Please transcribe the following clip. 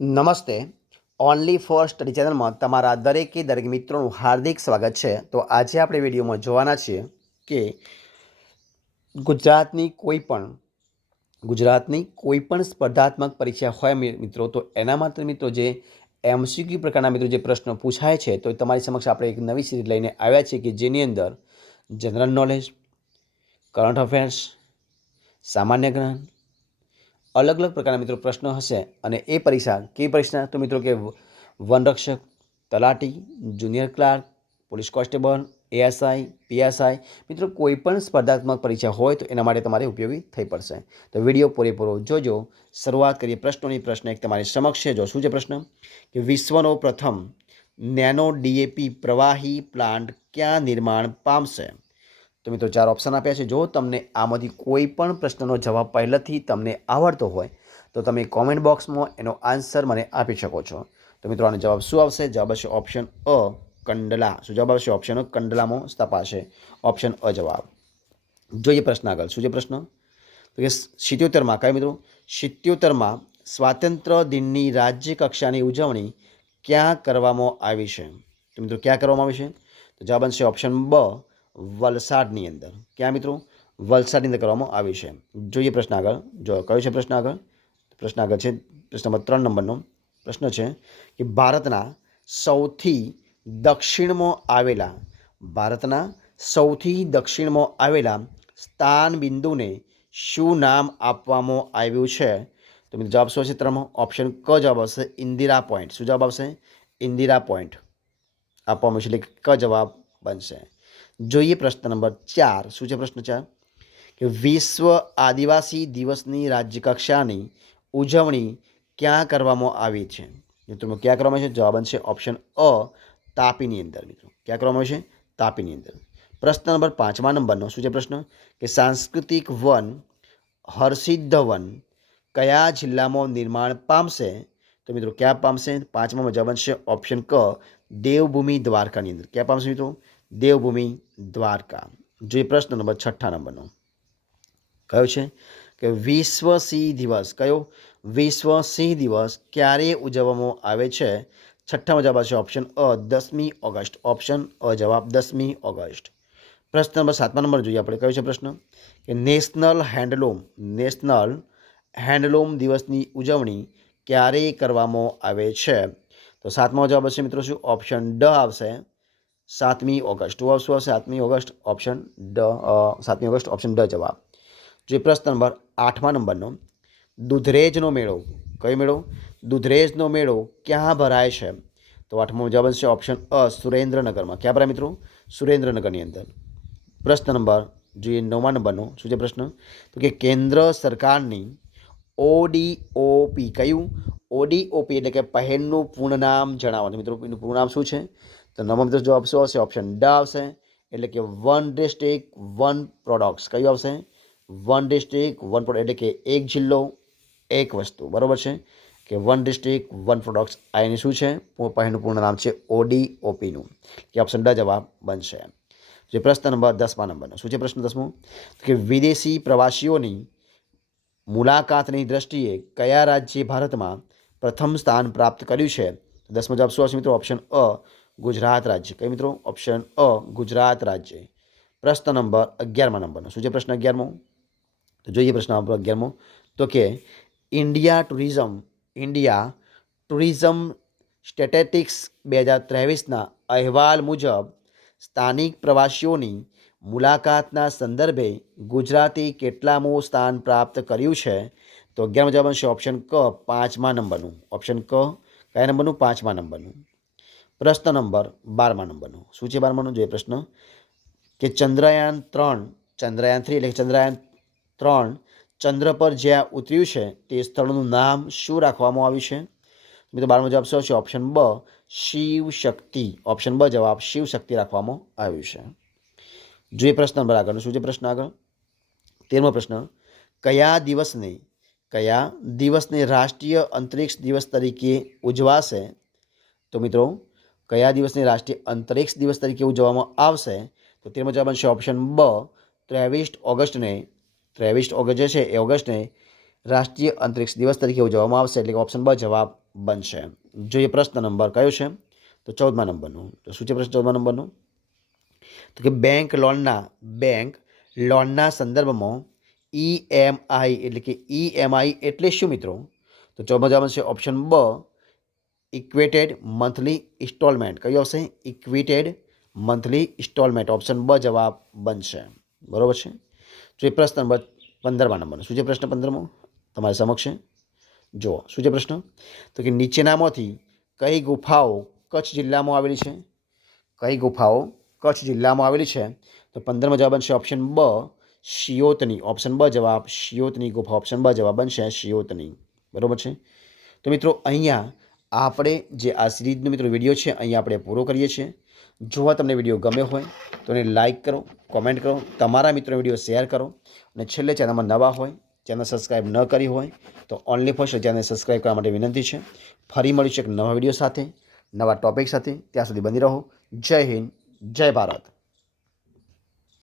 નમસ્તે. Only for study ચેનલમાં તમારા દરેક મિત્રોનું હાર્દિક સ્વાગત છે. તો આજે આપણે વિડીયોમાં જોવાના છીએ કે ગુજરાતની કોઈ પણ સ્પર્ધાત્મક પરીક્ષા હોય મિત્રો, તો એના માટે મિત્રો જે એમસીક્યુ પ્રકારના મિત્રો જે પ્રશ્નો પૂછાય છે, તો તમારી સમક્ષ આપણે એક નવી સિરીઝ લઈને આવ્યા છીએ કે જેની અંદર જનરલ નોલેજ, કરંટ અફેર્સ, સામાન્ય જ્ઞાન, અલગ અલગ પ્રકારના મિત્રો પ્રશ્નો હશે. અને એ પરીક્ષા કઈ પરીક્ષા? તો મિત્રો કે વનરક્ષક, તલાટી, junior clerk, police constable, ASI, PSI મિત્રો કોઈ પણ સ્પર્ધાત્મક પરીક્ષા હોય તો એના માટે તમારે ઉપયોગી થઈ પડશે. તો વિડીયો પૂરેપૂરો જોજો. શરૂઆત કરીએ પ્રશ્નોની. પ્રશ્ન એક તમારી સમક્ષ છે. જો શું છે પ્રશ્ન? કે વિશ્વનો પ્રથમ નેનો ડીએપી પ્રવાહી પ્લાન્ટ ક્યાં નિર્માણ પામશે? તો મિત્રો 4 ઓપ્શન આપ્યા છે. જો તમને આમાંથી કોઈ પણ પ્રશ્નનો જવાબ પહેલાંથી તમને આવડતો હોય તો તમે કોમેન્ટ બોક્સમાં એનો આન્સર મને આપી શકો છો. તો મિત્રો આનો જવાબ શું આવશે? જવાબ આવશે ઓપ્શન અ, કંડલા. શું જવાબ આવશે? ઓપ્શન અ, કંડલામાં તપાશે. ઓપ્શન અ જવાબ. જોઈએ પ્રશ્ન આગળ. શું છે પ્રશ્ન? તો કે 77માં કયા મિત્રો? 77માં સ્વાતંત્ર્ય દિનની રાજ્ય કક્ષાની ઉજવણી ક્યાં કરવામાં આવી છે? તો મિત્રો ક્યાં કરવામાં આવી છે? તો જવાબ બનશે ઓપ્શન બ, વલસાડની અંદર. ક્યાં મિત્રો? વલસાડની અંદર કરવામાં આવી છે. જોઈએ પ્રશ્ન આગળ. જો કયો છે પ્રશ્ન આગળ? પ્રશ્ન આગળ છે પ્રશ્ન નંબર 3 નંબરનો. પ્રશ્ન છે કે ભારતના સૌથી દક્ષિણમાં આવેલા સ્થાન બિંદુને શું નામ આપવામાં આવ્યું છે? તો મિત્રો જવાબ શું છે? ત્રણમાં ઓપ્શન ક જવાબ આવશે ઇન્દિરા પોઈન્ટ. શું જવાબ આવશે? ઇન્દિરા પોઈન્ટ આપવામાં આવશે, એટલે ક જવાબ બનશે. જોઈએ પ્રશ્ન નંબર 4. શું છે પ્રશ્ન 4? કે વિશ્વ આદિવાસી દિવસની રાજ્યકક્ષાની ઉજવણી ક્યાં કરવામાં આવી છે? મિત્રો ક્યાં કરવામાં આવે છે? જવાબ બનશે ઓપ્શન અ, તાપીની અંદર. મિત્રો ક્યાં કરવામાં આવે છે? તાપીની અંદર. પ્રશ્ન નંબર 5મા નંબરનો. શું છે પ્રશ્ન? કે સાંસ્કૃતિક વન હરસિદ્ધ વન કયા જિલ્લામાં નિર્માણ પામશે? તો મિત્રો ક્યાં પામશે? 5માં જવાબ બનશે ઓપ્શન ક, દેવભૂમિ દ્વારકાની અંદર. ક્યાં પામશે મિત્રો? દેવભૂમિ દ્વારકા. જોઈએ પ્રશ્ન નંબર 6 નંબરનો. કયો છે? કે વિશ્વ સિંહ દિવસ. કયો? વિશ્વ સિંહ દિવસ ક્યારે ઉજવવામાં આવે છે? 6માં જવાબ આવશે ઓપ્શન અ, 10મી ઓગસ્ટ. ઓપ્શન અ જવાબ 10મી ઓગસ્ટ. પ્રશ્ન નંબર 7મા નંબર જોઈએ આપણે. કયો છે પ્રશ્ન? કે નેશનલ હેન્ડલૂમ દિવસની ઉજવણી ક્યારે કરવામાં આવે છે? તો 7મો જવાબ હશે મિત્રો શું? ઓપ્શન ડ આવશે 7મી ઓગસ્ટ. શું આવશે? 7મી ઓગસ્ટ. ઓપ્શન ડ, 7મી ઓગસ્ટ ઓપ્શન ડ જવાબ. જે પ્રશ્ન નંબર 8મા નંબરનો. દુધરેજનો મેળો. કયો મેળો? દુધરેજનો મેળો ક્યાં ભરાય છે? તો 8મો જવાબ છે ઓપ્શન અ, સુરેન્દ્રનગરમાં. ક્યાં ભરાય મિત્રો? સુરેન્દ્રનગરની અંદર. પ્રશ્ન નંબર જોઈએ 9મા નંબરનો. શું છે પ્રશ્ન? તો કે કેન્દ્ર સરકારની ઓડીઓપી. કયું? ઓડીઓપી એટલે કે પહેલનું પૂર્ણ નામ જણાવો. મિત્રો એનું પૂર્ણ નામ શું છે? તો 9મા મિત્રો જવાબ શું આવશે? ઓપ્શન ડ આવશે, એટલે કે વન ડિસ્ટ્રિક્ટ વન પ્રોડક્ટ્સ. કયું આવશે? વન ડિસ્ટ્રિક્ટ વન પ્રોડક્ટ, એટલે કે એક જિલ્લો એક વસ્તુ. બરાબર છે કે વન ડિસ્ટ્રિક્ટ વન પ્રોડક્ટ્સ. આ એની શું છે? પહેલું પૂર્ણ નામ છે ઓડીઓપીનું. કે ઓપ્શન ડ જવાબ બનશે. જે પ્રશ્ન નંબર 10મા નંબરનો. શું છે પ્રશ્ન 10મો? કે વિદેશી પ્રવાસીઓની મુલાકાતની દ્રષ્ટિએ કયા રાજ્યે ભારતમાં પ્રથમ સ્થાન પ્રાપ્ત કર્યું છે? 10મો જવાબ શું આવશે મિત્રો? ઓપ્શન અ, ગુજરાત રાજ્ય. કઈ મિત્રો? ઓપ્શન અ, ગુજરાત રાજ્ય. પ્રશ્ન નંબર 11મા નંબરનો. શું છે પ્રશ્ન 11મો? તો જોઈએ પ્રશ્ન નંબર 11મો. તો કે ઇન્ડિયા ટુરિઝમ સ્ટેટિસ્ટિક્સ 2023ના અહેવાલ મુજબ સ્થાનિક પ્રવાસીઓની મુલાકાતના સંદર્ભે ગુજરાતે કેટલામું સ્થાન પ્રાપ્ત કર્યું છે? તો 11મો જવાબ છે ઓપ્શન ક, 5મા નંબરનું. ઓપ્શન ક કયા નંબરનું? 5મા નંબરનું. પ્રશ્ન નંબર 12મા નંબરનો. શું છે 12માનો? જોઈએ પ્રશ્ન કે ચંદ્રયાન 3 એટલે કે ચંદ્રયાન 3 ચંદ્ર પર જ્યાં ઉતર્યું છે તે સ્થળનું નામ શું રાખવામાં આવ્યું છે? મિત્રો 12મો જવાબ શું છે? ઓપ્શન બ, શિવ શક્તિ. ઓપ્શન બ જવાબ શિવ શક્તિ રાખવામાં આવ્યું છે. જોઈએ પ્રશ્ન નંબર આગળ. શું છે પ્રશ્ન આગળ? 13મો પ્રશ્ન. કયા દિવસને રાષ્ટ્રીય અંતરિક્ષ દિવસ તરીકે ઉજવાશે? તો મિત્રો કયા દિવસને રાષ્ટ્રીય અંતરિક્ષ દિવસ તરીકે ઉજવવામાં આવશે? તો 13મો જવાબ છે ઓપ્શન બ, 23 ઓગસ્ટ જે છે એ ઓગસ્ટને રાષ્ટ્રીય અંતરિક્ષ દિવસ તરીકે ઉજવવામાં આવશે? એટલે કે ઓપ્શન બ જવાબ બનશે. જોઈએ પ્રશ્ન નંબર કયો છે? તો 14મા નંબરનું. તો શું છે પ્રશ્ન 14મા નંબરનું? તો કે બેંક લોનના સંદર્ભમાં EMI એટલે કે EMI એટલે શું મિત્રો? તો 14મા જવાબ છે ઓપ્શન બ ઇક્વેટેડ મંથલી ઇન્સ્ટોલમેન્ટ. કયો આવશે? ઇક્વેટેડ મંથલી ઇન્સ્ટોલમેન્ટ. ઓપ્શન બ જવાબ બનશે. બરોબર છે. જો પ્રશ્ન નંબર 15મા નંબરનો. શું છે પ્રશ્ન 15મો? તમારી સમક્ષ જુઓ શું છે પ્રશ્ન? તો કે નીચેનામાંથી કઈ ગુફાઓ કચ્છ જિલ્લામાં આવેલી છે? કઈ ગુફાઓ કચ્છ જિલ્લામાં આવેલી છે? તો 15મો જવાબ બનશે ઓપ્શન બ શિયોતની. ઓપ્શન બ જવાબ શિયોતની ગુફા. ઓપ્શન બ જવાબ બનશે શિયોતની. બરોબર છે. તો મિત્રો અહીંયા આપણે જે આ સિરીઝનો મિત્રો વિડીયો છે અહીંયા આપણે પૂરો કરીએ છીએ. જો તમને વિડીયો ગમ્યો હોય તો એને લાઇક કરો, કોમેન્ટ કરો, તમારા મિત્રોને વિડીયો શેર કરો અને છેલ્લે ચેનલમાં નવા હોય, ચેનલ સબસ્ક્રાઈબ ન કરી હોય તો ઓનલી ફર્સ્ટ ચેનલ સબસ્ક્રાઈબ કરવા માટે વિનંતી છે. ફરી મળીશું એક નવા વિડીયો સાથે, નવા ટોપિક સાથે. ત્યાં સુધી બની રહો. જય હિન્દ, જય ભારત.